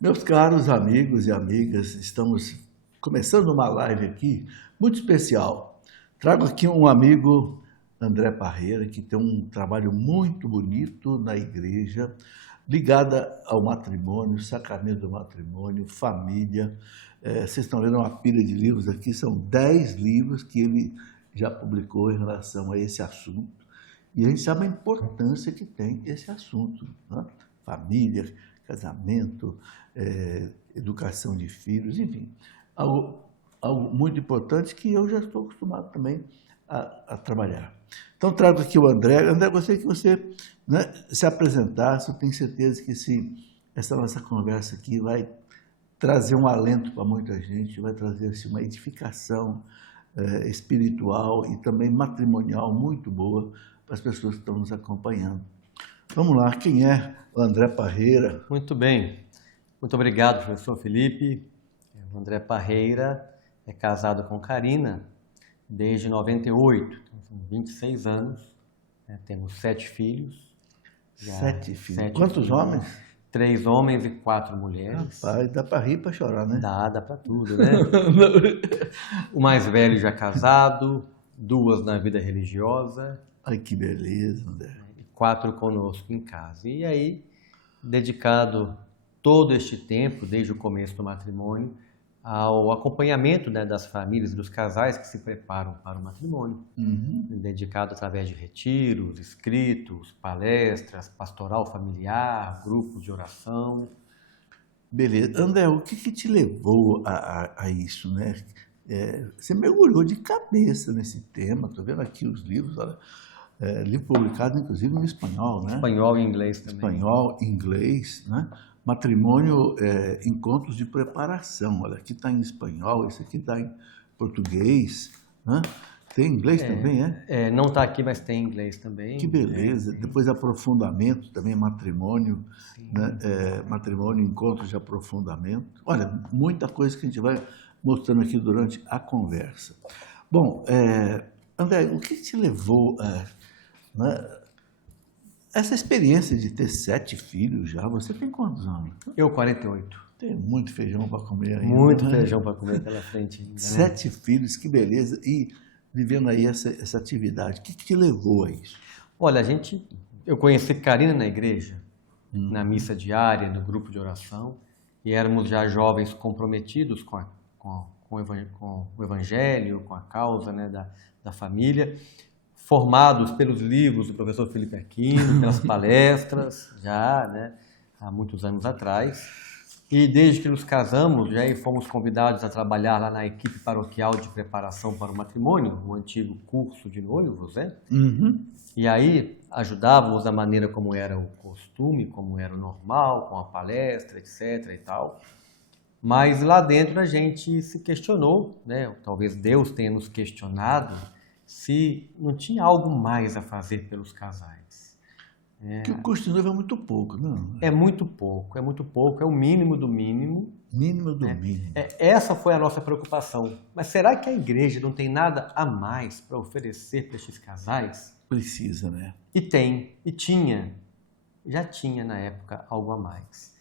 Meus caros amigos e amigas, estamos começando uma live aqui muito especial. Trago aqui um amigo, André Parreira, que tem um trabalho muito bonito na igreja, ligada ao matrimônio, sacramento do matrimônio, família. Vocês estão vendo uma pilha de livros aqui, são 10 livros que ele já publicou em relação a esse assunto. E a gente sabe a importância que tem esse assunto, né? Família, casamento, educação de filhos, enfim, algo muito importante que eu já estou acostumado também a trabalhar. Então, trago aqui o André. André, gostaria que você, né, se apresentasse. Eu tenho certeza que essa nossa conversa aqui vai trazer um alento para muita gente, vai trazer assim, uma edificação espiritual e também matrimonial muito boa para as pessoas que estão nos acompanhando. Vamos lá, quem é o André Parreira? Muito bem, muito obrigado, professor Felipe. O André Parreira é casado com Karina desde 98, então são 26 anos, né? Temos 7 filhos. 7 filhos. Quantos homens? 3 homens e 4 mulheres. Rapaz, dá para rir e para chorar, né? Dá para tudo, né? O mais velho já casado, 2 na vida religiosa. Ai, que beleza, André. 4 conosco em casa. E aí, dedicado todo este tempo, desde o começo do matrimônio, ao acompanhamento, né, das famílias e dos casais que se preparam para o matrimônio. Dedicado através de retiros, escritos, palestras, pastoral familiar, grupos de oração. Beleza. André, o que te levou a isso, né? Você mergulhou de cabeça nesse tema. Estou vendo aqui os livros, olha. Livro publicado, inclusive, em espanhol, né? Espanhol e inglês também. Espanhol, inglês, né? Matrimônio, encontros de preparação. Olha, aqui está em espanhol, esse aqui está em português, né? Tem inglês também, é? Não está aqui, mas tem inglês também. Que beleza. Depois aprofundamento também, matrimônio, né? Matrimônio, encontros de aprofundamento. Olha, muita coisa que a gente vai mostrando aqui durante a conversa. Bom, André, o que te levou essa experiência de ter 7 filhos já? Você tem quantos anos? Eu, 48. Tem muito feijão para comer ainda. Muito feijão para comer pela frente ainda. 7 filhos, que beleza. E vivendo aí essa atividade, o que te levou a isso? Olha, eu conheci Karina na igreja, na missa diária, no grupo de oração, e éramos já jovens comprometidos com o evangelho, com a causa, né, da família, formados pelos livros do professor Felipe Aquino, pelas palestras, já, né, há muitos anos atrás. E desde que nos casamos, já fomos convidados a trabalhar lá na equipe paroquial de preparação para o matrimônio, o antigo curso de noivos, né? E aí ajudávamos da maneira como era o costume, como era o normal, com a palestra, etc. e tal. Mas lá dentro a gente se questionou, né? Talvez Deus tenha nos questionado se não tinha algo mais a fazer pelos casais. Porque o custo de noivo é muito pouco, não? É muito pouco, é o mínimo do mínimo. Mínimo do mínimo. Essa foi a nossa preocupação. Mas será que a igreja não tem nada a mais para oferecer para estes casais? Precisa, né? Já tinha na época algo a mais.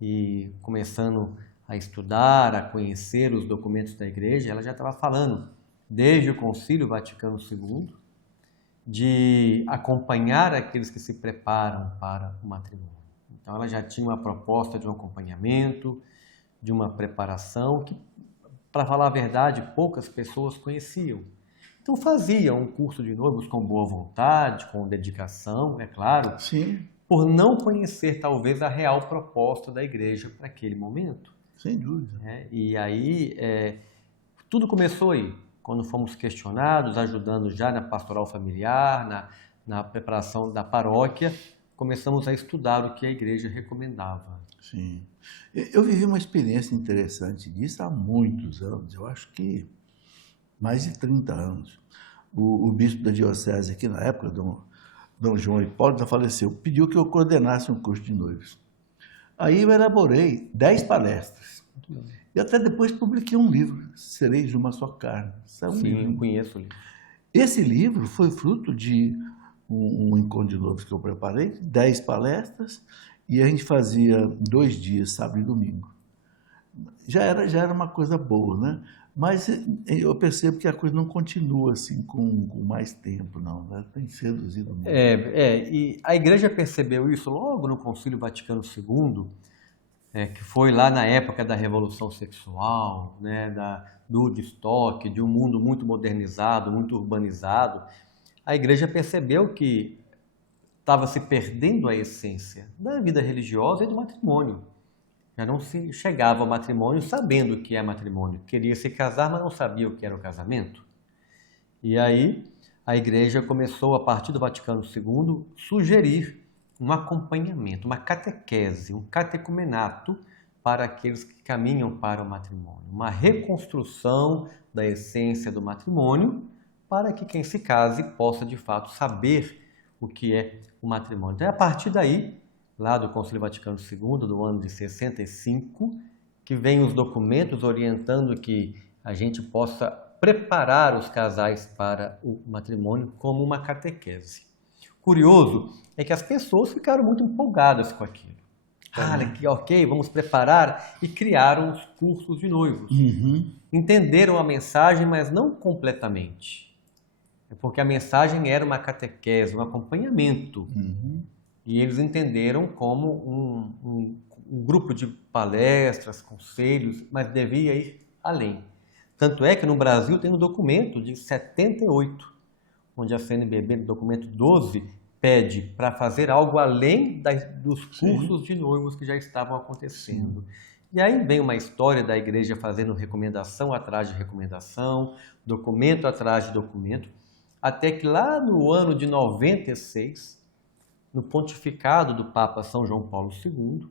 E começando a estudar, a conhecer os documentos da igreja, ela já estava falando, desde o Concílio Vaticano II, de acompanhar aqueles que se preparam para o matrimônio. Então ela já tinha uma proposta de um acompanhamento, de uma preparação que, para falar a verdade, poucas pessoas conheciam. Então fazia um curso de noivos com boa vontade, com dedicação, é claro, Sim. Por não conhecer talvez a real proposta da igreja para aquele momento. Sem dúvida. E aí tudo começou aí. Quando fomos questionados, ajudando já na pastoral familiar, na preparação da paróquia, começamos a estudar o que a igreja recomendava. Sim. Eu vivi uma experiência interessante disso há muitos anos, eu acho que mais de 30 anos. O bispo da diocese aqui na época, Dom João Hipólito, faleceu, pediu que eu coordenasse um curso de noivos. Aí eu elaborei 10 palestras. E até depois publiquei um livro, Sereis de uma Só Carne. Sim, eu conheço o livro. Esse livro foi fruto de um encontro de noivos que eu preparei, 10 palestras, e a gente fazia 2 dias, sábado e domingo. Já era uma coisa boa, né? Mas eu percebo que a coisa não continua assim com mais tempo, não, né? Tem se reduzido muito. E a igreja percebeu isso logo no Concílio Vaticano II, que foi lá na época da Revolução Sexual, né, do Woodstock, de um mundo muito modernizado, muito urbanizado. A igreja percebeu que estava se perdendo a essência da vida religiosa e do matrimônio. Já não se chegava ao matrimônio sabendo o que é matrimônio. Queria se casar, mas não sabia o que era o casamento. E aí a igreja começou, a partir do Vaticano II, sugerir um acompanhamento, uma catequese, um catecumenato para aqueles que caminham para o matrimônio. Uma reconstrução da essência do matrimônio para que quem se case possa, de fato, saber o que é o matrimônio. Então, é a partir daí, lá do Concílio Vaticano II, do ano de 65, que vem os documentos orientando que a gente possa preparar os casais para o matrimônio como uma catequese. Curioso é que as pessoas ficaram muito empolgadas com aquilo. Ok, vamos preparar, e criaram os cursos de noivos. Entenderam a mensagem, mas não completamente. Porque a mensagem era uma catequese, um acompanhamento. E eles entenderam como um grupo de palestras, conselhos, mas devia ir além. Tanto é que no Brasil tem um documento de 78, onde a CNBB, no documento 12, pede para fazer algo além dos cursos de noivos que já estavam acontecendo. E aí vem uma história da igreja fazendo recomendação atrás de recomendação, documento atrás de documento, até que lá no ano de 96, no pontificado do Papa São João Paulo II,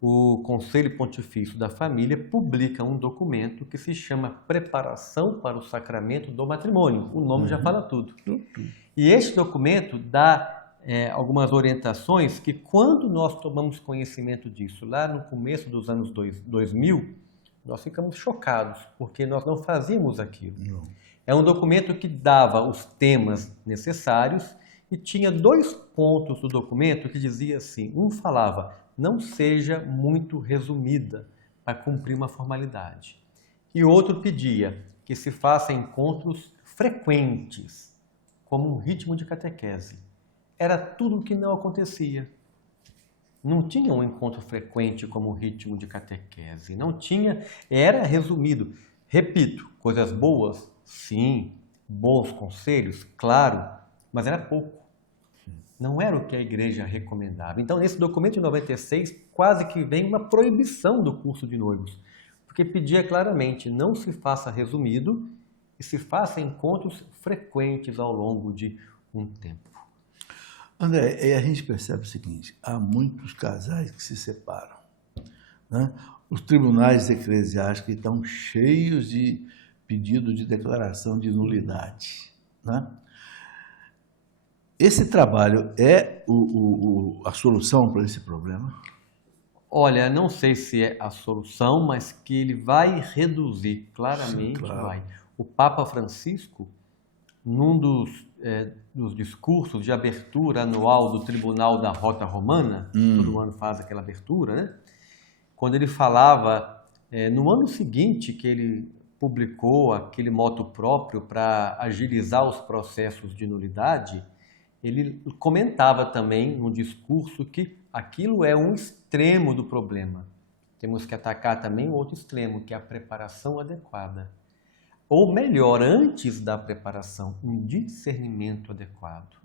o Conselho Pontifício da Família publica um documento que se chama Preparação para o Sacramento do Matrimônio. O nome já fala tudo. E este documento dá algumas orientações que, quando nós tomamos conhecimento disso, lá no começo dos anos 2000, nós ficamos chocados, porque nós não fazíamos aquilo. É um documento que dava os temas necessários e tinha 2 pontos do documento que dizia assim: um falava, não seja muito resumida para cumprir uma formalidade. E outro pedia que se faça encontros frequentes, como um ritmo de catequese. Era tudo o que não acontecia. Não tinha um encontro frequente como um ritmo de catequese. Não tinha, era resumido. Repito, coisas boas, sim. Bons conselhos, claro, mas era pouco. Não era o que a igreja recomendava. Então, nesse documento de 96, quase que vem uma proibição do curso de noivos, porque pedia claramente, não se faça resumido e se faça encontros frequentes ao longo de um tempo. André, a gente percebe o seguinte: há muitos casais que se separam, né? Os tribunais eclesiásticos estão cheios de pedido de declaração de nulidade, né? Esse trabalho é a solução para esse problema? Olha, não sei se é a solução, mas que ele vai reduzir, claramente. Sim, claro. Vai. O Papa Francisco, num dos discursos de abertura anual do Tribunal da Rota Romana, todo ano faz aquela abertura, né? Quando ele falava, no ano seguinte que ele publicou aquele motu próprio para agilizar os processos de nulidade, ele comentava também no discurso que aquilo é um extremo do problema. Temos que atacar também o outro extremo, que é a preparação adequada. Ou melhor, antes da preparação, um discernimento adequado.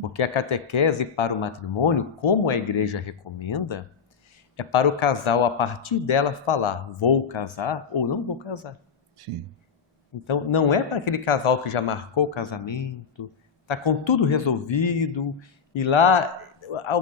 Porque a catequese para o matrimônio, como a igreja recomenda, é para o casal, a partir dela, falar: vou casar ou não vou casar. Sim. Então, não é para aquele casal que já marcou o casamento, está com tudo resolvido, e lá,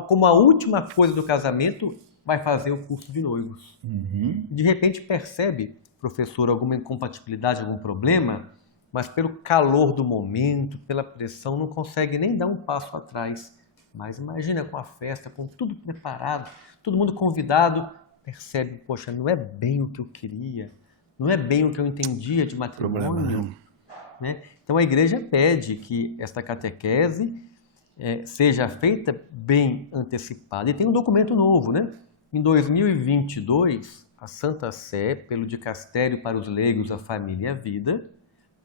como a última coisa do casamento, vai fazer o curso de noivos. De repente percebe, professor, alguma incompatibilidade, algum problema, mas pelo calor do momento, pela pressão, não consegue nem dar um passo atrás. Mas imagina com a festa, com tudo preparado, todo mundo convidado, percebe, poxa, não é bem o que eu queria, não é bem o que eu entendia de matrimônio. Né? Então a igreja pede que esta catequese seja feita bem antecipada. E tem um documento novo, né? Em 2022, a Santa Sé, pelo Dicastério para os Leigos, a Família e a Vida,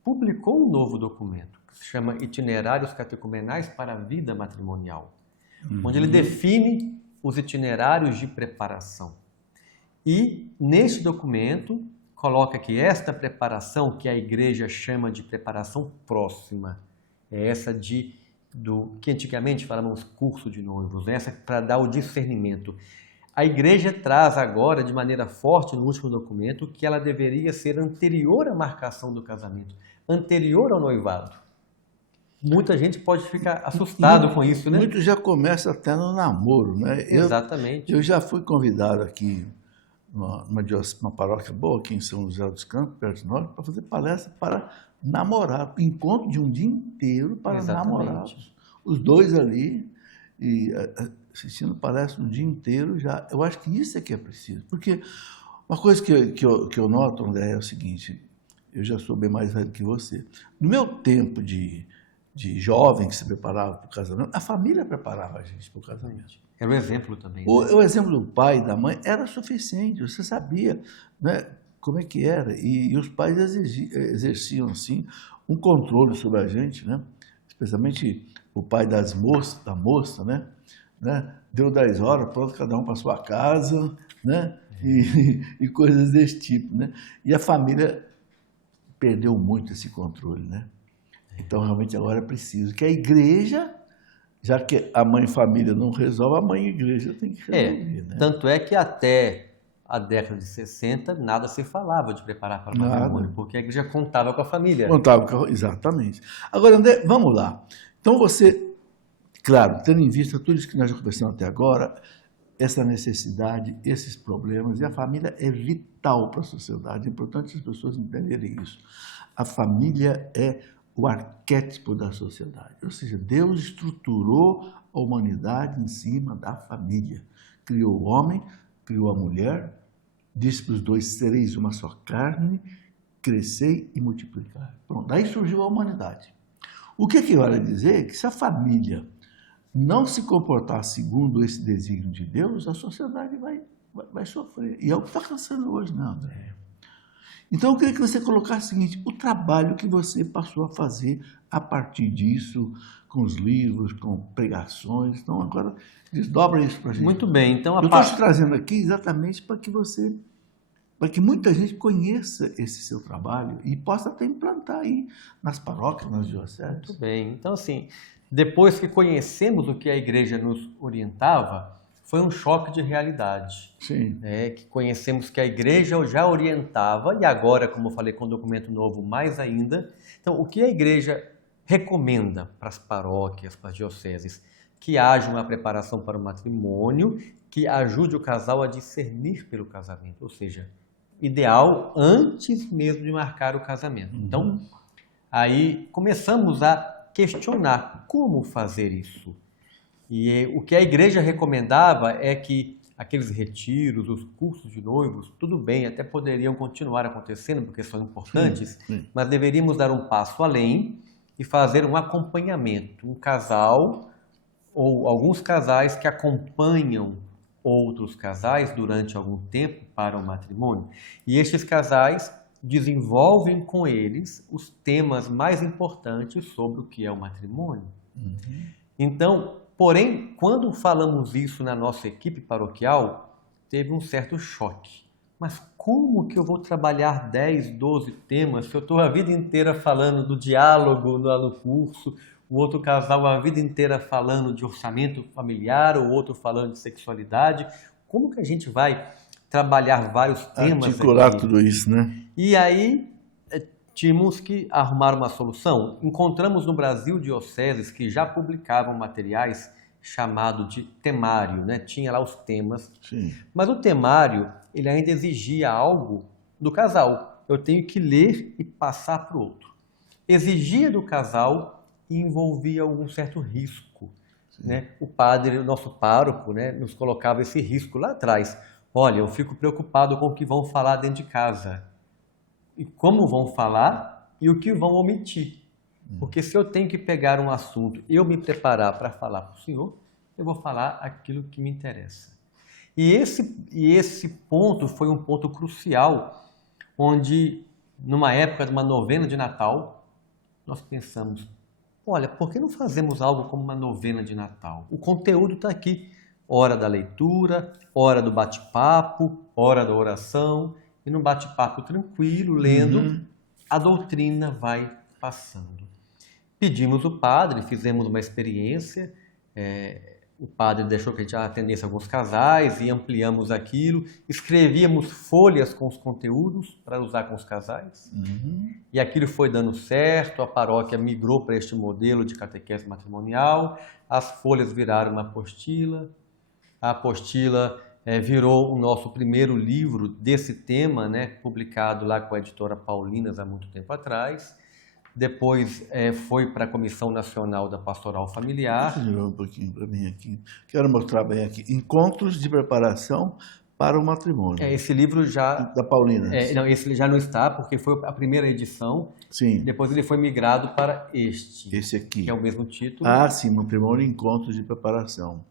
publicou um novo documento, que se chama Itinerários Catecumenais para a Vida Matrimonial, onde ele define os itinerários de preparação. E, neste documento, coloca que esta preparação, que a Igreja chama de preparação próxima, é essa do que antigamente falávamos curso de noivos, essa para dar o discernimento. A Igreja traz agora, de maneira forte no último documento, que ela deveria ser anterior à marcação do casamento, anterior ao noivado. Muita gente pode ficar assustado com isso, né? Muito já começa até no namoro, né? Exatamente. Eu já fui convidado aqui numa paróquia boa, aqui em São José dos Campos, perto de nós, para fazer palestra para namorar, encontro de um dia inteiro para namorados. Os dois ali, e assistindo palestra um dia inteiro, já. Eu acho que isso é que é preciso. Porque uma coisa que eu noto, André, é o seguinte, eu já sou bem mais velho que você. No meu tempo de jovem que se preparava para o casamento, a família preparava a gente para o casamento. Era um exemplo também. Né? O exemplo do pai e da mãe era suficiente, você sabia, né, como é que era. E os pais exerciam, assim, um controle sobre a gente, né? Especialmente o pai da moça, né? Deu 10 horas, pronto, cada um para sua casa, né? E coisas desse tipo, né? E a família perdeu muito esse controle, né? Então, realmente, agora é preciso que a igreja, já que a mãe família não resolve, a mãe igreja tem que resolver, né? Tanto é que até a década de 60, nada se falava de preparar para o matrimônio, porque a igreja contava com a família. Exatamente. Agora, André, vamos lá. Então, você, claro, tendo em vista tudo isso que nós já conversamos até agora, essa necessidade, esses problemas, e a família é vital para a sociedade, é importante as pessoas entenderem isso. A família é o arquétipo da sociedade, ou seja, Deus estruturou a humanidade em cima da família. Criou o homem, criou a mulher, disse para os dois, sereis uma só carne, crescei e multiplicai. Pronto, daí surgiu a humanidade. O que vale dizer? Que se a família não se comportar segundo esse desígnio de Deus, a sociedade vai sofrer. E é o que está acontecendo hoje, né, André? Então, eu queria que você colocasse o seguinte, o trabalho que você passou a fazer a partir disso, com os livros, com pregações. Então, agora, desdobra isso para a gente. Muito bem. Então, eu estou te trazendo aqui exatamente para que muita gente conheça esse seu trabalho e possa até implantar aí nas paróquias, nas dioceses. Muito bem. Então, assim, depois que conhecemos o que a igreja nos orientava, foi um choque de realidade. Sim. Que conhecemos que a igreja já orientava, e agora, como eu falei com o documento novo, mais ainda. Então, o que a igreja recomenda para as paróquias, para as dioceses? Que haja uma preparação para o matrimônio, que ajude o casal a discernir pelo casamento, ou seja, ideal antes mesmo de marcar o casamento. Então, aí começamos a questionar como fazer isso. E o que a igreja recomendava é que aqueles retiros, os cursos de noivos, tudo bem, até poderiam continuar acontecendo, porque são importantes, sim. Mas deveríamos dar um passo além e fazer um acompanhamento. Um casal ou alguns casais que acompanham outros casais durante algum tempo para o matrimônio. E estes casais desenvolvem com eles os temas mais importantes sobre o que é o matrimônio. Então, porém, quando falamos isso na nossa equipe paroquial, teve um certo choque. Mas como que eu vou trabalhar 10, 12 temas se eu estou a vida inteira falando do diálogo no curso, o outro casal a vida inteira falando de orçamento familiar, o outro falando de sexualidade? Como que a gente vai trabalhar vários temas articular aqui? Tudo isso, né? E aí tínhamos que arrumar uma solução. Encontramos no Brasil dioceses que já publicavam materiais chamado de temário, né? Tinha lá os temas. Sim. Mas o temário, ele ainda exigia algo do casal. Eu tenho que ler e passar para o outro. Exigia do casal e envolvia algum certo risco, né? O padre, o nosso pároco, né, nos colocava esse risco lá atrás. Olha, eu fico preocupado com o que vão falar dentro de casa. E como vão falar e o que vão omitir. Porque se eu tenho que pegar um assunto, eu me preparar para falar para o senhor, eu vou falar aquilo que me interessa. E esse ponto foi um ponto crucial, onde, numa época de uma novena de Natal, nós pensamos, olha, por que não fazemos algo como uma novena de Natal? O conteúdo está aqui, hora da leitura, hora do bate-papo, hora da oração, e num bate-papo tranquilo, lendo, a doutrina vai passando. Pedimos o padre, fizemos uma experiência, o padre deixou que a gente atendesse alguns casais e ampliamos aquilo, escrevíamos folhas com os conteúdos para usar com os casais, e aquilo foi dando certo, a paróquia migrou para este modelo de catequese matrimonial, as folhas viraram uma apostila, a apostila virou o nosso primeiro livro desse tema, né, publicado lá com a editora Paulinas há muito tempo atrás. Depois foi para a Comissão Nacional da Pastoral Familiar. Virou um pouquinho para mim aqui. Quero mostrar bem aqui. Encontros de preparação para o matrimônio. Esse livro já... Da Paulinas. Não, esse já não está, porque foi a primeira edição. Sim. Depois ele foi migrado para Esse aqui. que é o mesmo título. Ah, sim, matrimônio, encontros de preparação.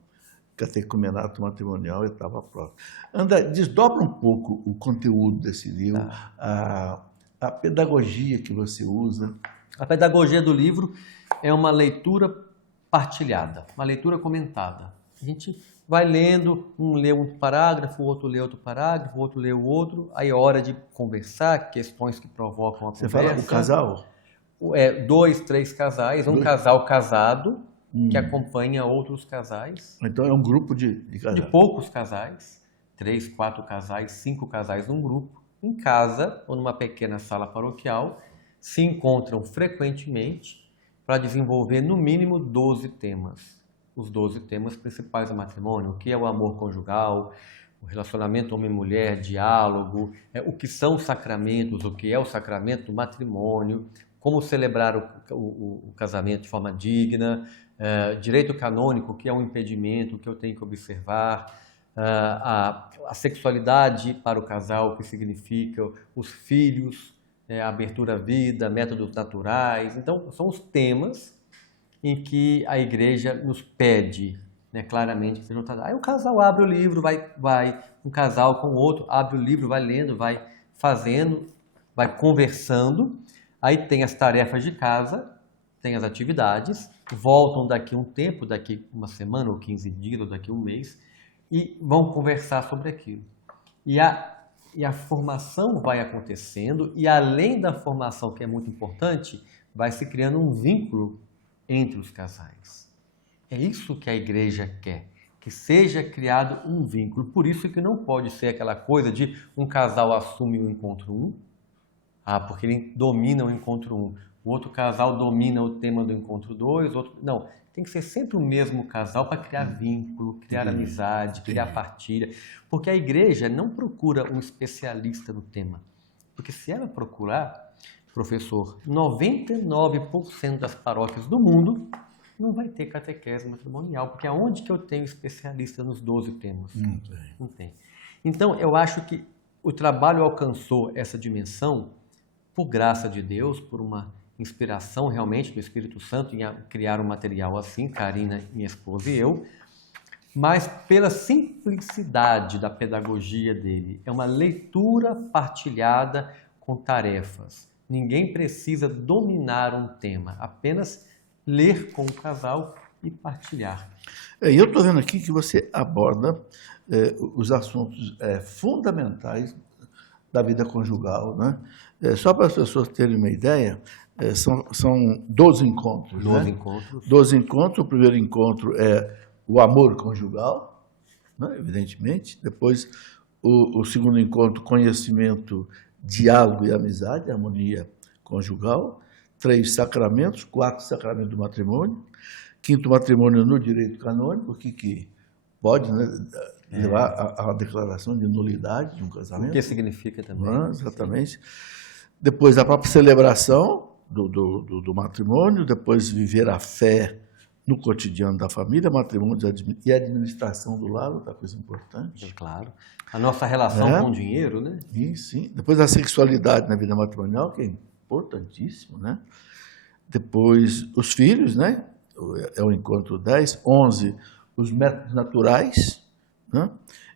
Catecumenato matrimonial, etapa próxima. André, desdobra um pouco o conteúdo desse livro, a pedagogia que você usa. A pedagogia do livro é uma leitura partilhada, uma leitura comentada. A gente vai lendo, um lê um parágrafo, o outro lê outro parágrafo, o outro lê o outro, aí é hora de conversar, questões que provocam a conversa. Você fala o casal? 2, 3 casais, um casal casado que acompanha outros casais. Então é um grupo de casais. De poucos casais, 3, 4 casais, 5 casais num grupo, em casa ou numa pequena sala paroquial, se encontram frequentemente para desenvolver no mínimo 12 temas. Os 12 temas principais do matrimônio, o que é o amor conjugal, o relacionamento homem-mulher, diálogo, o que são os sacramentos, o que é o sacramento do matrimônio, como celebrar o casamento de forma digna, direito canônico, o que é um impedimento, o que eu tenho que observar, a sexualidade para o casal, o que significa, os filhos, a abertura à vida, métodos naturais. Então, são os temas em que a igreja nos pede, né, claramente que sejam tratados. Aí o casal abre o livro, vai um casal com o outro, abre o livro, vai lendo, vai fazendo, vai conversando. Aí tem as tarefas de casa, tem as atividades, voltam daqui um tempo, daqui uma semana ou 15 dias, ou daqui um mês, e vão conversar sobre aquilo. E a formação vai acontecendo, e além da formação, que é muito importante, vai se criando um vínculo entre os casais. É isso que a igreja quer, que seja criado um vínculo. Por isso que não pode ser aquela coisa de um casal assume o encontro 1, porque ele domina o encontro 1, o outro casal domina o tema do encontro 2, não. Tem que ser sempre o mesmo casal para criar vínculo, criar amizade, criar partilha. Porque a igreja não procura um especialista no tema. Porque se ela procurar, professor, 99% das paróquias do mundo não vai ter catequese matrimonial. Porque aonde que eu tenho especialista nos 12 temas? Não tem. Então, eu acho que o trabalho alcançou essa dimensão por graça de Deus, por uma inspiração realmente do Espírito Santo em criar um material assim, Karina, minha esposa e eu, mas pela simplicidade da pedagogia dele. É uma leitura partilhada com tarefas. Ninguém precisa dominar um tema, apenas ler com o casal e partilhar. Eu estou vendo aqui que você aborda os assuntos fundamentais da vida conjugal, né? Só para as pessoas terem uma ideia, são 12 encontros. 12 né? encontros. 12 encontros. O primeiro encontro é o amor conjugal, né? Evidentemente. Depois, o segundo encontro, conhecimento, diálogo e amizade, harmonia conjugal. 3 sacramentos, 4 sacramentos do matrimônio. 5º matrimônio no direito canônico, que pode, né, levar à declaração de nulidade de um casamento. O que significa também. Exatamente. Depois, a própria celebração do matrimônio, depois viver a fé no cotidiano da família, matrimônio e administração do lar, outra coisa importante. Claro. A nossa relação com o dinheiro, né? Sim. Depois a sexualidade na vida matrimonial, que é importantíssimo, né? depois os filhos, né? É o encontro 10, 11, os métodos naturais, né?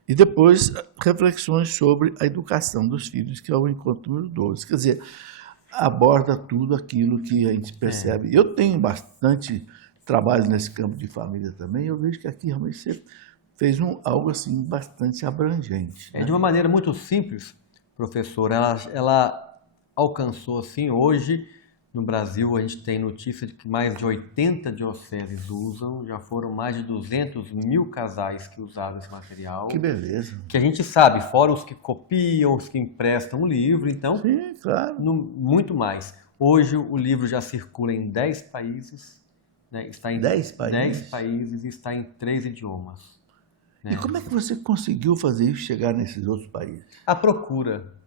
E depois reflexões sobre a educação dos filhos, que é o encontro número 12. Quer dizer, aborda tudo aquilo que a gente percebe. Eu tenho bastante trabalho nesse campo de família também, eu vejo que aqui realmente você fez algo assim bastante abrangente. Né? De uma maneira muito simples, professor, ela alcançou assim, hoje no Brasil a gente tem notícia de que mais de 80 dioceses usam, já foram mais de 200 mil casais que usaram esse material. Que beleza. Que a gente sabe, fora os que copiam, os que emprestam o livro, então, sim, claro. Muito mais. Hoje o livro já circula em 10 países, né? Está em 10 países? 10 países e está em 3 idiomas. Né? E como é que você conseguiu fazer isso chegar nesses outros países? A procura.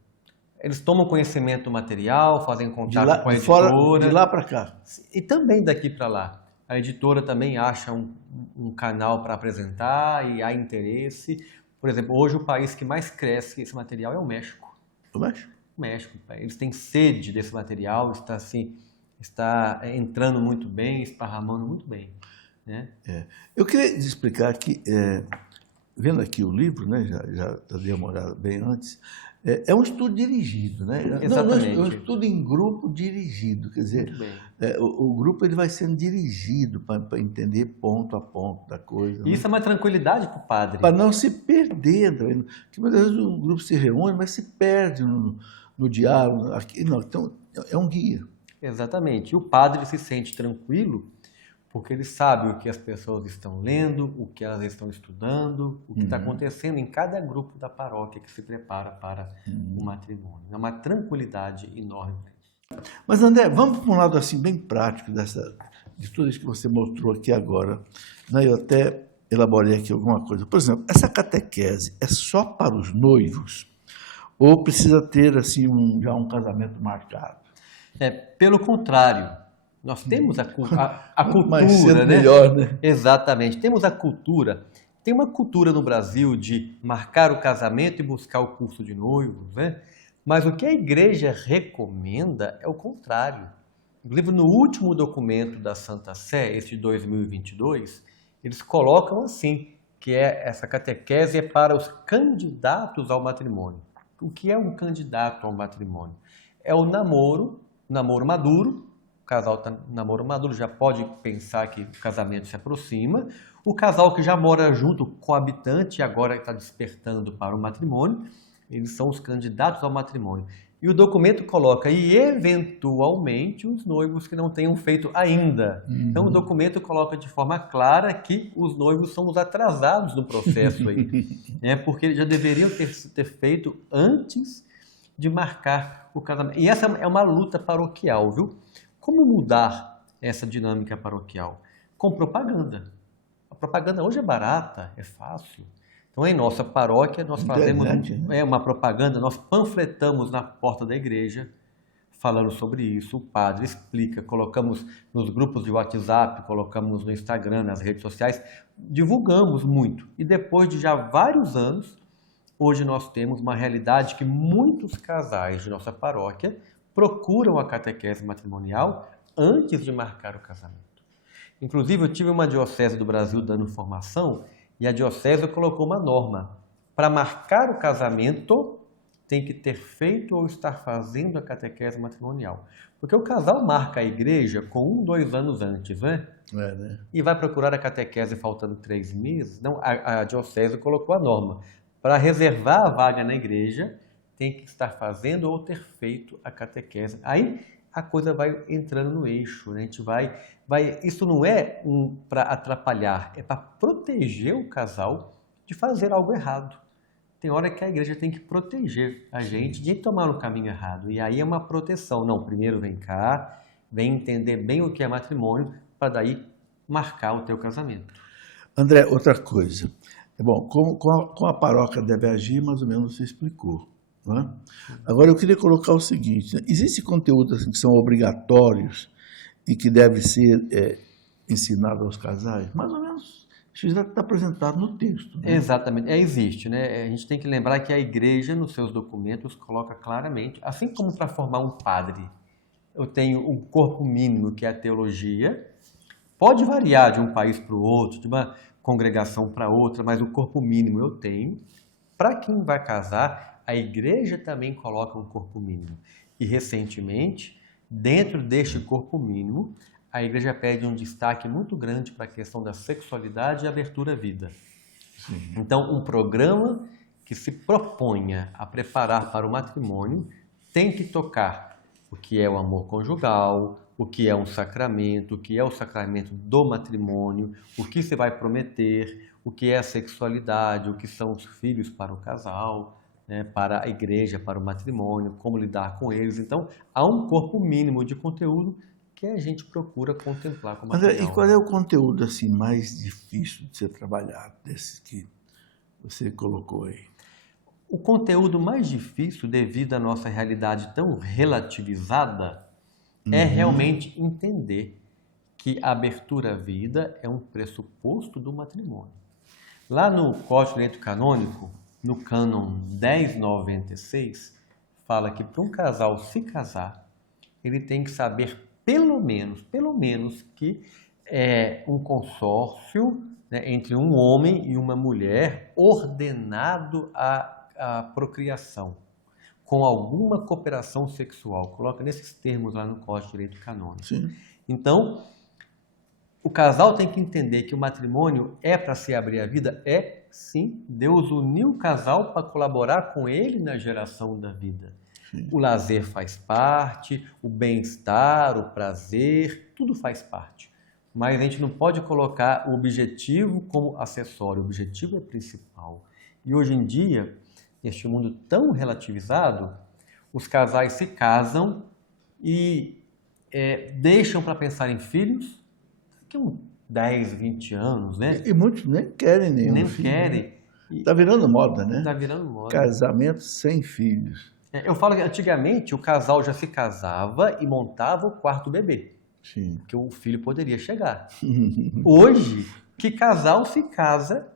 Eles tomam conhecimento do material, fazem contato com a editora. De lá para cá? E também daqui para lá. A editora também acha um canal para apresentar e há interesse. Por exemplo, hoje o país que mais cresce esse material é o México. O México? O México. Eles têm sede desse material, está entrando muito bem, esparramando muito bem. Né? Eu queria explicar que, vendo aqui o livro, né, já dei uma olhada bem antes, é um estudo dirigido, né? Exatamente. É um estudo em grupo dirigido, quer dizer, o grupo ele vai sendo dirigido para entender ponto a ponto da coisa. E isso é uma tranquilidade para o padre. Para não se perder, porque muitas vezes o grupo se reúne, mas se perde no diálogo. Então, é um guia. Exatamente. E o padre se sente tranquilo porque ele sabe o que as pessoas estão lendo, o que elas estão estudando, o que está acontecendo em cada grupo da paróquia que se prepara para o matrimônio. É uma tranquilidade enorme. Mas, André, vamos para um lado assim bem prático de tudo isso que você mostrou aqui agora. Né? Eu até elaborei aqui alguma coisa. Por exemplo, essa catequese é só para os noivos ou precisa ter assim já um casamento marcado? Pelo contrário. Nós temos a cultura, mais cedo, né? Melhor, né? Exatamente. Temos a cultura. Tem uma cultura no Brasil de marcar o casamento e buscar o curso de noivos, né? Mas o que a igreja recomenda é o contrário. Inclusive, no último documento da Santa Sé, esse de 2022, eles colocam assim, que essa catequese é para os candidatos ao matrimônio. O que é um candidato ao matrimônio? É o namoro maduro. O casal está em namoro maduro, já pode pensar que o casamento se aproxima. O casal que já mora junto, coabitante, agora está despertando para o matrimônio, eles são os candidatos ao matrimônio. E o documento coloca, e eventualmente, os noivos que não tenham feito ainda. Então, o documento coloca de forma clara que os noivos são os atrasados no processo aí. Porque eles já deveriam ter feito antes de marcar o casamento. E essa é uma luta paroquial, viu? Como mudar essa dinâmica paroquial? Com propaganda. A propaganda hoje é barata, é fácil. Então, em nossa paróquia, nós fazemos uma propaganda, nós panfletamos na porta da igreja, falando sobre isso. O padre explica, colocamos nos grupos de WhatsApp, colocamos no Instagram, nas redes sociais, divulgamos muito. E depois de já vários anos, hoje nós temos uma realidade que muitos casais de nossa paróquia procuram a catequese matrimonial antes de marcar o casamento. Inclusive, eu tive uma diocese do Brasil dando formação e a diocese colocou uma norma. Para marcar o casamento, tem que ter feito ou estar fazendo a catequese matrimonial. Porque o casal marca a igreja com 2 anos antes, né? Né? E vai procurar a catequese faltando 3 meses. Não, a diocese colocou a norma. Para reservar a vaga na igreja, tem que estar fazendo ou ter feito a catequese. Aí a coisa vai entrando no eixo, né? A gente vai, isso não é para atrapalhar, é para proteger o casal de fazer algo errado. Tem hora que a igreja tem que proteger a gente de tomar um caminho errado. E aí é uma proteção. Não, primeiro vem cá, vem entender bem o que é matrimônio, para daí marcar o teu casamento. André, outra coisa. Bom, com a paróquia deve agir, mais ou menos você explicou. Né? Agora, eu queria colocar o seguinte, né? Existem conteúdos assim, que são obrigatórios e que devem ser ensinados aos casais? Mais ou menos, isso já está apresentado no texto. Né? Exatamente, existe. Né? A gente tem que lembrar que a igreja, nos seus documentos, coloca claramente, assim como para formar um padre, eu tenho um corpo mínimo, que é a teologia. Pode variar de um país para o outro, de uma congregação para outra, mas o corpo mínimo eu tenho. Para quem vai casar, a igreja também coloca um corpo mínimo. E recentemente, dentro deste corpo mínimo, a igreja pede um destaque muito grande para a questão da sexualidade e abertura à vida. Sim. Então, um programa que se proponha a preparar para o matrimônio tem que tocar o que é o amor conjugal, o que é um sacramento, o que é o sacramento do matrimônio, o que se vai prometer, o que é a sexualidade, o que são os filhos para o casal, né, para a igreja, para o matrimônio, como lidar com eles. Então, há um corpo mínimo de conteúdo que a gente procura contemplar com o André, material. e qual é o conteúdo assim mais difícil de ser trabalhado, desses que você colocou aí? O conteúdo mais difícil, devido à nossa realidade tão relativizada, é realmente entender que a abertura à vida é um pressuposto do matrimônio. Lá no Código de Direito Canônico, no cânon 1096, fala que para um casal se casar, ele tem que saber pelo menos que é um consórcio, né, entre um homem e uma mulher ordenado à procriação, com alguma cooperação sexual. Coloca nesses termos lá no Código de Direito Canônico. Sim. Então, o casal tem que entender que o matrimônio é para se abrir a vida? É, sim. Deus uniu o casal para colaborar com ele na geração da vida. Sim. O lazer faz parte, o bem-estar, o prazer, tudo faz parte. Mas a gente não pode colocar o objetivo como acessório, o objetivo é principal. E hoje em dia, neste mundo tão relativizado, os casais se casam e deixam para pensar em filhos daqui a uns 10, 20 anos, né? E muitos nem querem nenhum Nem filho. querem. Está virando moda, né? Está virando moda. Casamento sem filhos. Eu falo que antigamente o casal já se casava e montava o quarto bebê, Sim. porque o filho poderia chegar. Hoje, que casal se casa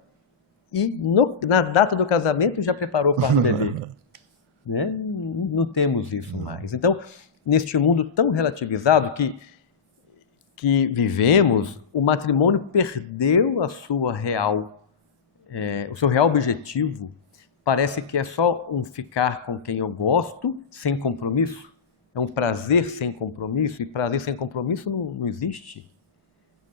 e na data do casamento já preparou o quarto bebê? Né? Não temos isso mais. Então, neste mundo tão relativizado que vivemos, o matrimônio perdeu a sua o seu real objetivo. Parece que é só um ficar com quem eu gosto, sem compromisso. É um prazer sem compromisso, e prazer sem compromisso não existe.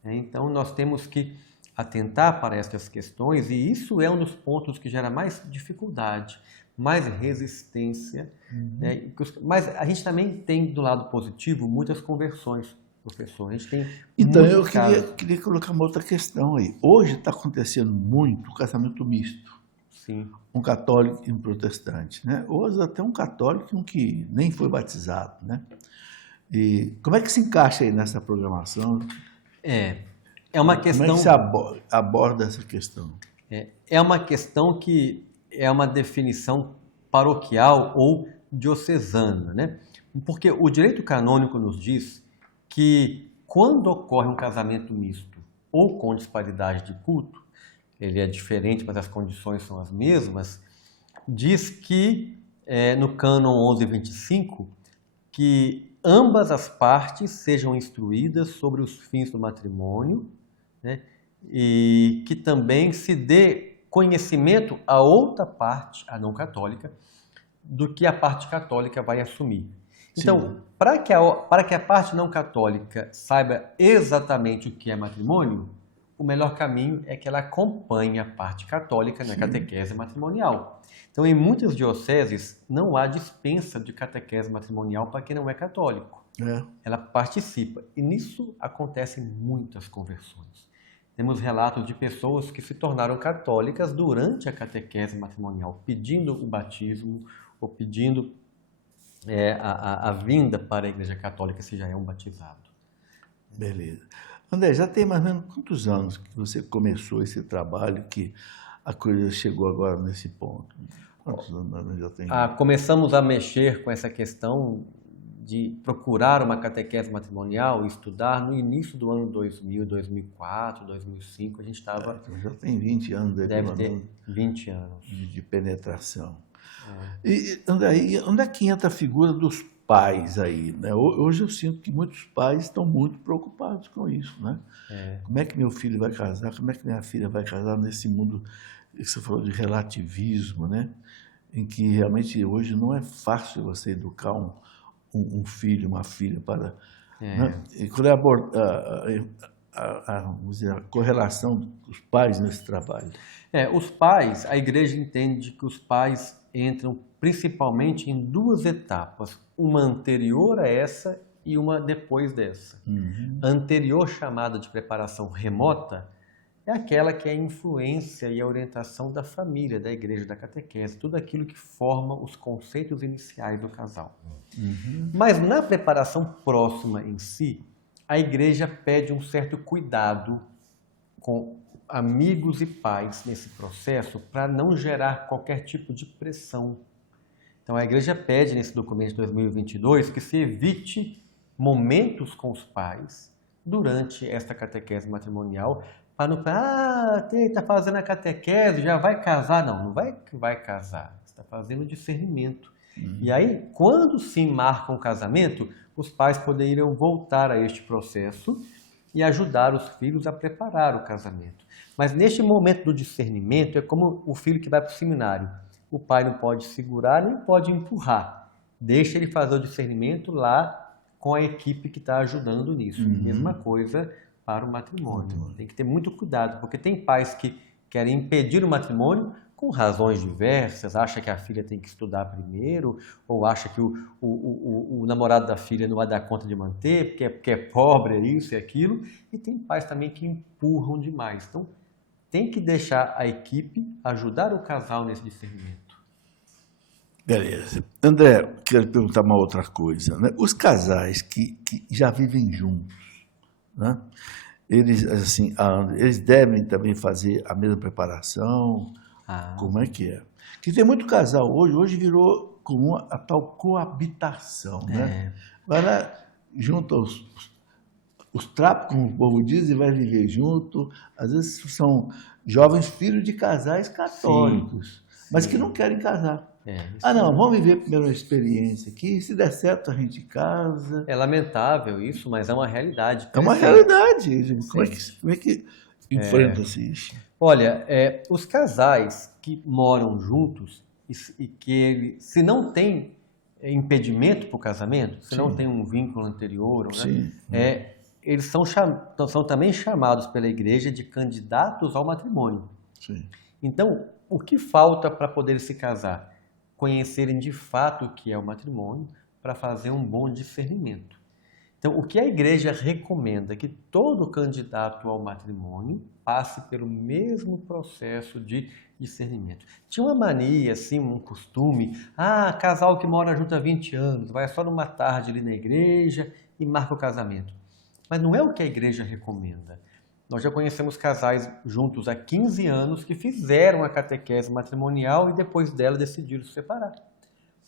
Então, nós temos que atentar para essas questões, e isso é um dos pontos que gera mais dificuldade, mais resistência. Né? Mas a gente também tem, do lado positivo, muitas conversões, professor. A gente tem Então, eu muitos casos. queria colocar uma outra questão aí. Hoje está acontecendo muito o casamento misto. Sim. Um católico e um protestante, né? Hoje até um católico e um que nem foi batizado, né? E como é que se encaixa aí nessa programação? É uma questão. Como é que se aborda essa questão? É uma questão que é uma definição paroquial ou diocesana, né? Porque o direito canônico nos diz que quando ocorre um casamento misto ou com disparidade de culto, ele é diferente, mas as condições são as mesmas, diz que, no cânon 1125, que ambas as partes sejam instruídas sobre os fins do matrimônio, né, e que também se dê conhecimento à outra parte, a não católica, do que a parte católica vai assumir. Então, para que a parte não católica saiba exatamente o que é matrimônio, o melhor caminho é que ela acompanhe a parte católica na catequese matrimonial. Então, em muitas dioceses, não há dispensa de catequese matrimonial para quem não é católico. Ela participa. E nisso acontecem muitas conversões. Temos relatos de pessoas que se tornaram católicas durante a catequese matrimonial, pedindo o batismo ou pedindo a vinda para a Igreja Católica se já é um batizado. Beleza. André, já tem mais ou menos quantos anos que você começou esse trabalho que a coisa chegou agora nesse ponto? Quantos anos já tem? Começamos a mexer com essa questão de procurar uma catequese matrimonial, estudar no início do ano 2000, 2004, 2005. A gente estava... Então já tem 20 anos. Aí, deve ter 20 anos. De penetração. E, André, e onde é que entra a figura dos pais aí, né? Hoje eu sinto que muitos pais estão muito preocupados com isso, né? Como é que meu filho vai casar? Como é que minha filha vai casar nesse mundo que você falou de relativismo, né? Em que realmente hoje não é fácil você educar um filho, uma filha para... Né? E qual é vamos dizer, a correlação dos pais nesse trabalho? Os pais, a igreja entende que os pais entram principalmente em duas etapas, uma anterior a essa e uma depois dessa. A anterior, chamada de preparação remota, é aquela que é a influência e a orientação da família, da igreja, da catequese, tudo aquilo que forma os conceitos iniciais do casal. Mas na preparação próxima em si, a igreja pede um certo cuidado com amigos e pais nesse processo para não gerar qualquer tipo de pressão. Então a igreja pede nesse documento de 2022 que se evite momentos com os pais durante esta catequese matrimonial para não falar, está fazendo a catequese, já vai casar. Não vai casar, está fazendo discernimento. E aí, quando se marca um casamento, os pais poderiam voltar a este processo e ajudar os filhos a preparar o casamento. Mas neste momento do discernimento, é como o filho que vai para o seminário. O pai não pode segurar, nem pode empurrar. Deixa ele fazer o discernimento lá com a equipe que está ajudando nisso. Mesma coisa para o matrimônio. Tem que ter muito cuidado, porque tem pais que querem impedir o matrimônio com razões diversas, acha que a filha tem que estudar primeiro, ou acha que o namorado da filha não vai dar conta de manter, porque é pobre, é isso e aquilo. E tem pais também que empurram demais. Então, tem que deixar a equipe ajudar o casal nesse discernimento. Beleza. André, quero perguntar uma outra coisa, né? Os casais que já vivem juntos, né? Eles, assim, eles devem também fazer a mesma preparação? Como é que é? Que tem muito casal hoje virou comum a tal coabitação, né? Vai lá, junta os trapos, como o povo diz, e vai viver junto. Às vezes são jovens filhos de casais católicos, mas que não querem casar. Não, vamos viver primeiro uma experiência aqui, se der certo a gente casa. É lamentável isso, mas é uma realidade. É uma realidade. Como é que enfrenta-se isso? Olha, os casais que moram juntos e que se não tem impedimento para o casamento, se não tem um vínculo anterior, né, eles são também chamados pela igreja de candidatos ao matrimônio. Então, o que falta para poder se casar? Conhecerem de fato o que é o matrimônio para fazer um bom discernimento. Então, o que a igreja recomenda é que todo candidato ao matrimônio passe pelo mesmo processo de discernimento. Tinha uma mania, assim, um costume, casal que mora junto há 20 anos, vai só numa tarde ali na igreja e marca o casamento. Mas não é o que a igreja recomenda. Nós já conhecemos casais juntos há 15 anos que fizeram a catequese matrimonial e depois dela decidiram se separar.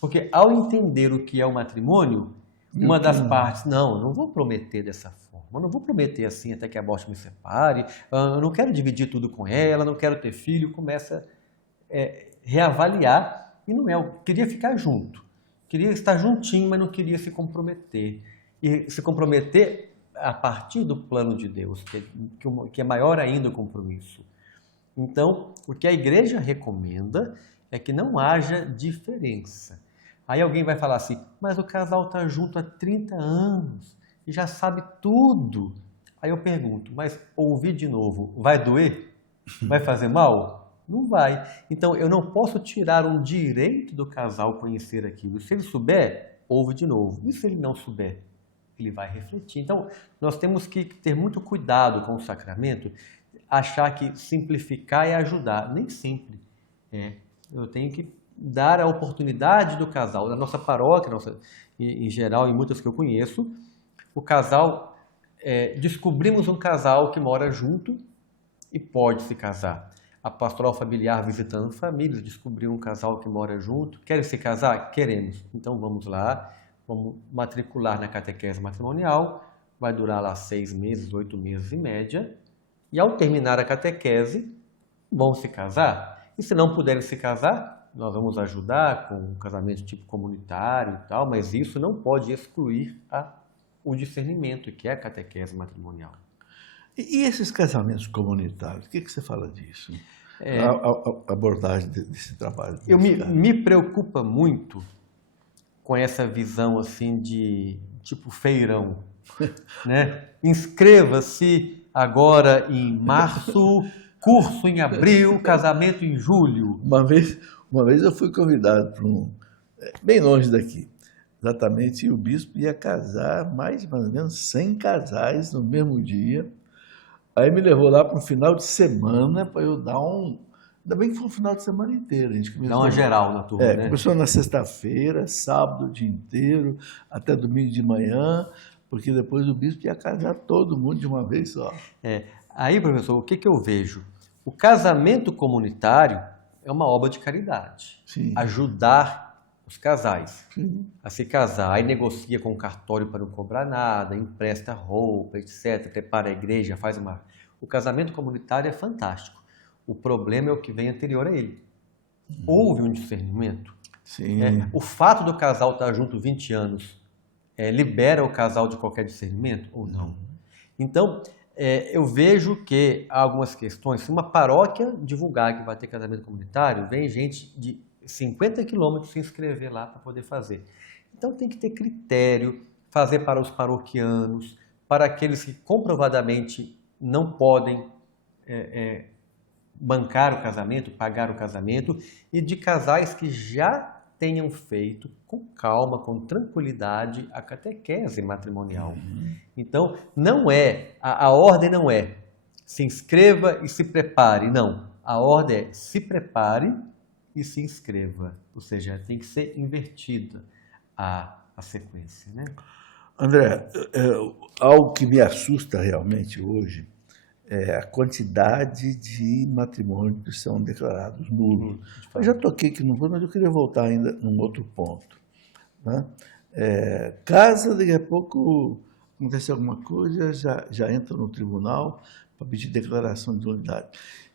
Porque ao entender o que é o matrimônio, uma das partes, não vou prometer dessa forma, eu não vou prometer assim até que a morte me separe, eu não quero dividir tudo com ela, não quero ter filho, começa a reavaliar e não queria ficar junto, queria estar juntinho, mas não queria se comprometer. E se comprometer a partir do plano de Deus, que é maior ainda o compromisso. Então, o que a igreja recomenda é que não haja diferença. Aí alguém vai falar assim, mas o casal está junto há 30 anos e já sabe tudo. Aí eu pergunto, mas ouvir de novo, vai doer? Vai fazer mal? Não vai. Então eu não posso tirar um direito do casal conhecer aquilo. Se ele souber, ouve de novo. E se ele não souber? Ele vai refletir. Então nós temos que ter muito cuidado com o sacramento, achar que simplificar é ajudar. Nem sempre. Eu tenho que dar a oportunidade do casal, da nossa paróquia, em geral, em muitas que eu conheço, o casal, descobrimos um casal que mora junto e pode se casar. A pastoral familiar visitando famílias, descobriu um casal que mora junto, querem se casar? Queremos. Então vamos lá, vamos matricular na catequese matrimonial, vai durar lá 6 meses, 8 meses em média, e ao terminar a catequese, vão se casar. E se não puderem se casar, nós vamos ajudar com um casamento tipo comunitário e tal, mas isso não pode excluir o discernimento, que é a catequese matrimonial. E esses casamentos comunitários, o que você fala disso? A abordagem desse trabalho. Me preocupa muito com essa visão assim de tipo feirão, né? Inscreva-se agora em março, curso em abril, casamento em julho. Uma vez eu fui convidado para bem longe daqui, exatamente, e o bispo ia casar mais ou menos 100 casais no mesmo dia. Aí me levou lá para um final de semana para eu dar Ainda bem que foi um final de semana inteiro. A gente começou, dá uma geral na turma, né? Começou na sexta-feira, sábado o dia inteiro, até domingo de manhã, porque depois o bispo ia casar todo mundo de uma vez só. Aí, professor, o que eu vejo? O casamento comunitário é uma obra de caridade. Sim. Ajudar os casais Sim. a se casar. Aí negocia com o cartório para não cobrar nada, empresta roupa, etc., prepara a igreja, faz uma... O casamento comunitário é fantástico. O problema é o que vem anterior a ele. Houve um discernimento. Sim. O fato do casal estar junto 20 anos libera o casal de qualquer discernimento ou não? Então, eu vejo que há algumas questões. Se uma paróquia divulgar que vai ter casamento comunitário, vem gente de 50 quilômetros se inscrever lá para poder fazer. Então tem que ter critério, fazer para os paroquianos, para aqueles que comprovadamente não podem bancar o casamento, pagar o casamento, e de casais que já tenham feito com calma, com tranquilidade, a catequese matrimonial. Então, a ordem não é se inscreva e se prepare, não. A ordem é se prepare e se inscreva, ou seja, tem que ser invertida a sequência, né? André, algo que me assusta realmente hoje é a quantidade de matrimônios que são declarados nulos. Eu já toquei aqui no ponto, mas eu queria voltar ainda num outro ponto. Né? Casa, daqui a pouco acontece alguma coisa, já entra no tribunal para pedir declaração de nulidade.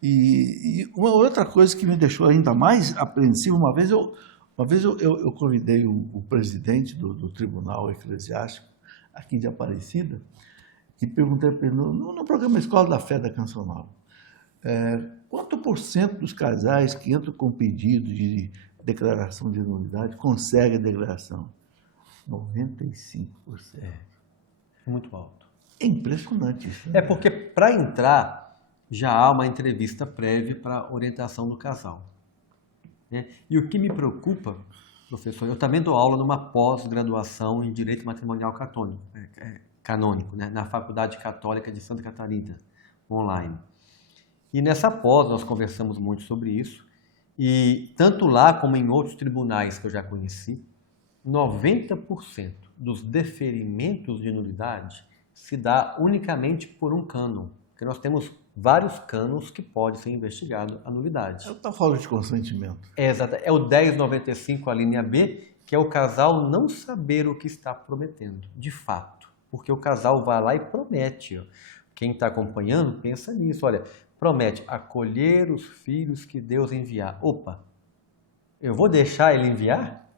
E uma outra coisa que me deixou ainda mais apreensivo, uma vez eu convidei o presidente do Tribunal Eclesiástico, aqui de Aparecida, e perguntei para ele, no programa Escola da Fé da Canção Nova, quanto por cento dos casais que entram com pedido de declaração de nulidade conseguem a declaração? 95%. Muito alto. É impressionante isso. Né? Porque para entrar já há uma entrevista prévia para orientação do casal. Né? E o que me preocupa, professor, eu também dou aula numa pós-graduação em Direito Matrimonial Canônico, né? Na Faculdade Católica de Santa Catarina, online. E nessa pós nós conversamos muito sobre isso, e tanto lá como em outros tribunais que eu já conheci, 90% dos deferimentos de nulidade se dá unicamente por um cânon, porque nós temos vários cânones que pode ser investigado a nulidade. Está falando de consentimento. Exato. É o 1095, a linha B, que é o casal não saber o que está prometendo, de fato. Porque o casal vai lá e promete. Quem está acompanhando pensa nisso. Olha, promete acolher os filhos que Deus enviar. Opa, eu vou deixar ele enviar?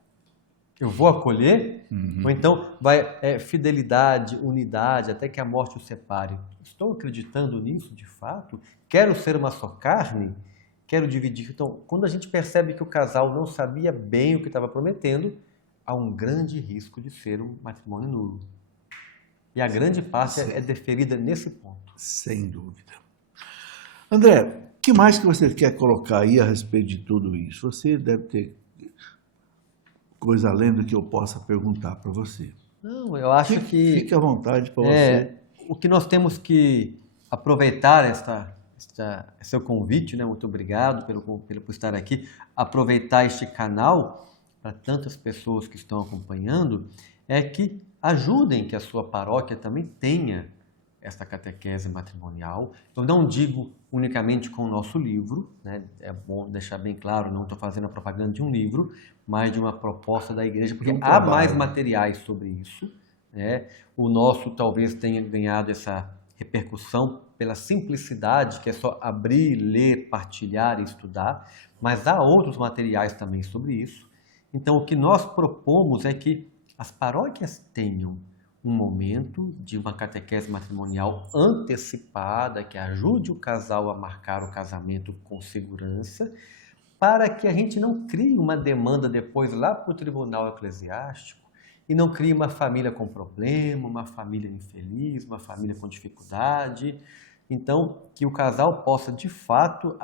Eu vou acolher? Ou então vai fidelidade, unidade, até que a morte os separe. Estou acreditando nisso de fato? Quero ser uma só carne? Quero dividir? Então, quando a gente percebe que o casal não sabia bem o que estava prometendo, há um grande risco de ser um matrimônio nulo. E a grande parte é deferida nesse ponto. Sem dúvida. André, o que mais que você quer colocar aí a respeito de tudo isso? Você deve ter coisa além do que eu possa perguntar para você. Não, eu acho que... Fique à vontade para você. O que nós temos que aproveitar seu convite, né? Muito obrigado por estar aqui. Aproveitar este canal para tantas pessoas que estão acompanhando, é que ajudem que a sua paróquia também tenha esta catequese matrimonial. Eu não digo unicamente com o nosso livro, né? É bom deixar bem claro, não estou fazendo a propaganda de um livro, mas de uma proposta da igreja, porque há mais materiais sobre isso. Né? O nosso talvez tenha ganhado essa repercussão pela simplicidade, que é só abrir, ler, partilhar e estudar, mas há outros materiais também sobre isso. Então, o que nós propomos é que as paróquias tenham um momento de uma catequese matrimonial antecipada, que ajude o casal a marcar o casamento com segurança, para que a gente não crie uma demanda depois lá para o tribunal eclesiástico e não crie uma família com problema, uma família infeliz, uma família com dificuldade. Então, que o casal possa, de fato,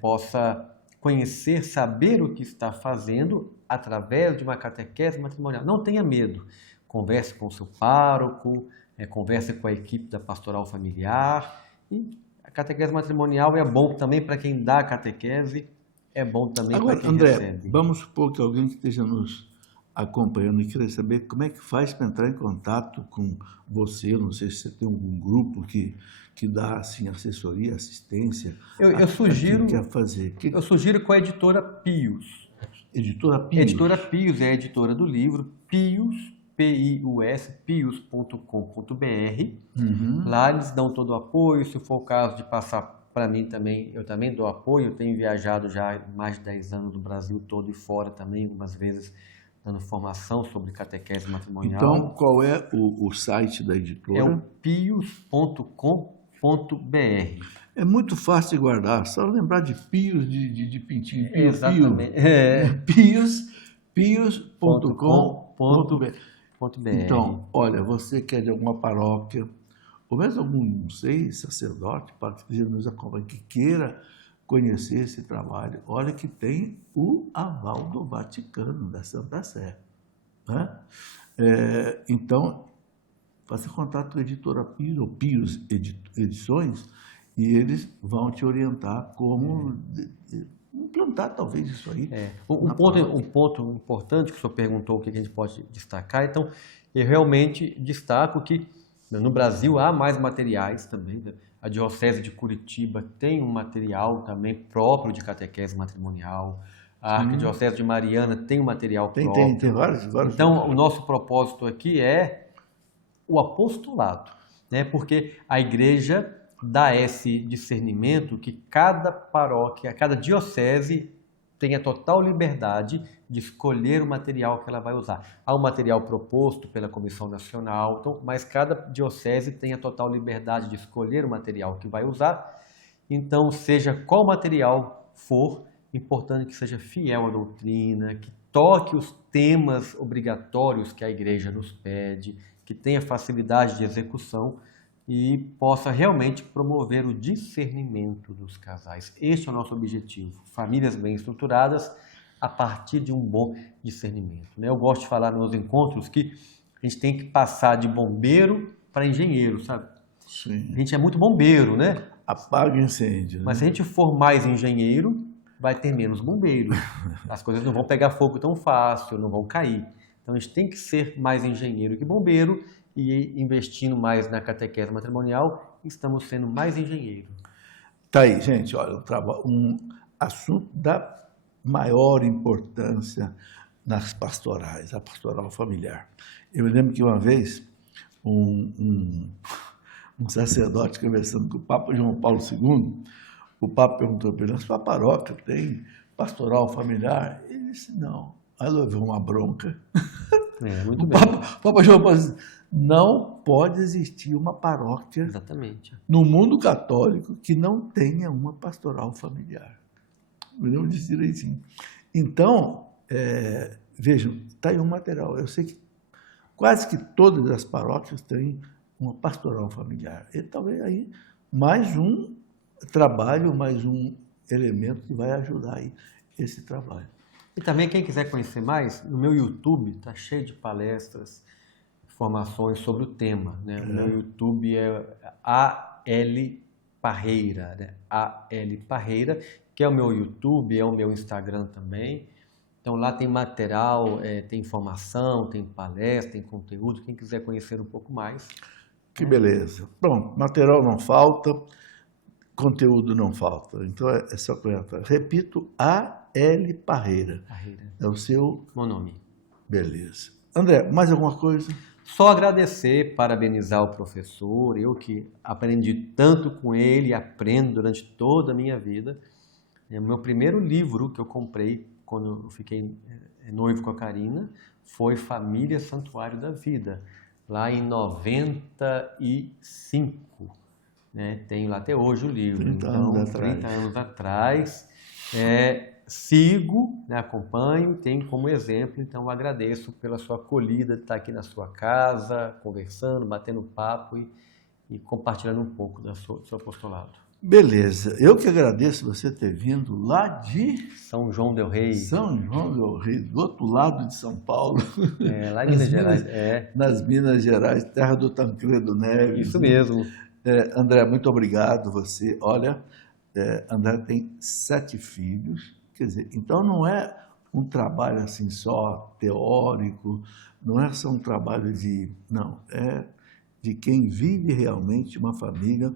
possa conhecer, saber o que está fazendo através de uma catequese matrimonial. Não tenha medo. Converse com o seu pároco, converse com a equipe da pastoral familiar. E a catequese matrimonial é bom também para quem dá a catequese, é bom também para quem André, recebe. vamos supor que alguém que esteja nos acompanhando e queira saber como é que faz para entrar em contato com você. Não sei se você tem algum grupo que dá assim, assessoria, assistência. Eu sugiro, quer fazer. Eu sugiro com a editora Pius. Editora Pius? Editora Pius é a editora do livro Pius, pius.com.br. Lá eles dão todo o apoio. Se for o caso de passar para mim também, eu também dou apoio. Eu tenho viajado já há mais de 10 anos no Brasil todo e fora também, algumas vezes dando formação sobre catequese matrimonial. Então, qual é o site da editora? É o pius.com.br. É muito fácil de guardar, só lembrar de Pius, de Pintinho. Pio, exatamente. Pius.com.br. Então, olha, você que é de alguma paróquia, ou mesmo algum, não sei, sacerdote, padre que nos acompanha, que queira conhecer esse trabalho, olha que tem o aval do Vaticano, da Santa Sé. Né? Então, faça contato com a editora Pius, ou Pius Edições, e eles vão te orientar como implantar talvez isso aí. Um ponto importante que o senhor perguntou, o que a gente pode destacar. Então, eu realmente destaco que no Brasil há mais materiais também. A Diocese de Curitiba tem um material também próprio de catequese matrimonial. A Arquidiocese de Mariana tem um material próprio. Tem vários. Então, o nosso propósito aqui é o apostolado, né? Porque a igreja dá esse discernimento que cada paróquia, cada diocese tenha total liberdade de escolher o material que ela vai usar. Há um material proposto pela Comissão Nacional, então, mas cada diocese tem a total liberdade de escolher o material que vai usar. Então, seja qual material for, importante que seja fiel à doutrina, que toque os temas obrigatórios que a igreja nos pede, que tenha facilidade de execução e possa realmente promover o discernimento dos casais. Este é o nosso objetivo, famílias bem estruturadas a partir de um bom discernimento. Eu gosto de falar nos encontros que a gente tem que passar de bombeiro para engenheiro, sabe? Sim. A gente é muito bombeiro, né? Apaga incêndio. Né? Mas se a gente for mais engenheiro, vai ter menos bombeiro. As coisas não vão pegar fogo tão fácil, não vão cair. Então a gente tem que ser mais engenheiro que bombeiro e investindo mais na catequese matrimonial, estamos sendo mais engenheiro. Tá aí, gente, olha, um assunto da maior importância nas pastorais, a pastoral familiar. Eu me lembro que uma vez um sacerdote conversando com o Papa João Paulo II, o Papa perguntou para ele: a sua paróquia tem pastoral familiar? Ele disse: não. Aí levou uma bronca. Muito bem. O Papa João Paulo disse: não pode existir uma paróquia no mundo católico que não tenha uma pastoral familiar. Me lembro disso direitinho. Então, vejam, está aí um material. Eu sei que quase que todas as paróquias têm uma pastoral familiar. E talvez aí mais um trabalho, mais um elemento que vai ajudar aí esse trabalho. E também quem quiser conhecer mais, no meu YouTube está cheio de palestras, informações sobre o tema. Né? O meu YouTube é A.L. Parreira, né? A.L. Parreira, que é o meu YouTube, é o meu Instagram também. Então lá tem material, tem informação, tem palestra, tem conteúdo. Quem quiser conhecer um pouco mais. Que beleza. Bom, material não falta, conteúdo não falta. Então é só comentar. Repito, A.L. Parreira. Parreira. É o seu... Meu nome. Beleza. André, mais alguma coisa? Só agradecer, parabenizar o professor, eu que aprendi tanto com ele e aprendo durante toda a minha vida. O meu primeiro livro que eu comprei quando eu fiquei noivo com a Karina foi Família Santuário da Vida, lá em 95. Né? Tenho lá até hoje o livro. 30 então, anos atrás. 30 anos atrás. Sigo, né, acompanho, tenho como exemplo, então agradeço pela sua acolhida de estar aqui na sua casa, conversando, batendo papo e compartilhando um pouco do seu apostolado. Beleza, eu que agradeço você ter vindo lá de São João del Rei. São João del Rei, do outro lado de São Paulo. Lá em Minas Gerais. Nas Minas Gerais, terra do Tancredo Neves. Isso mesmo. André, muito obrigado você. Olha, André tem 7 filhos, quer dizer, então não é um trabalho assim só teórico, não é só um trabalho não, é de quem vive realmente uma família.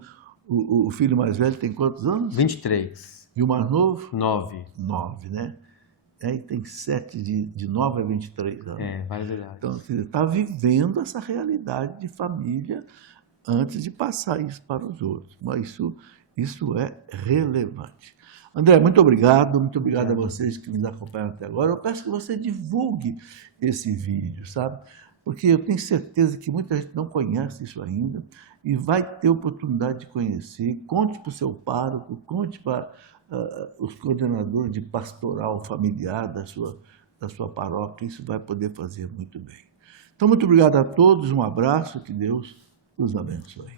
O filho mais velho tem quantos anos? 23. E o mais novo? 9. 9, né? Aí tem 7, de 9 a 23 anos. Várias idades. Então, você está vivendo essa realidade de família antes de passar isso para os outros. Mas isso é relevante. André, muito obrigado a vocês que nos acompanham até agora. Eu peço que você divulgue esse vídeo, sabe? Porque eu tenho certeza que muita gente não conhece isso ainda e vai ter oportunidade de conhecer. Conte para o seu pároco, conte para os coordenadores de pastoral familiar da sua paróquia. Isso vai poder fazer muito bem. Então, muito obrigado a todos, um abraço, que Deus os abençoe.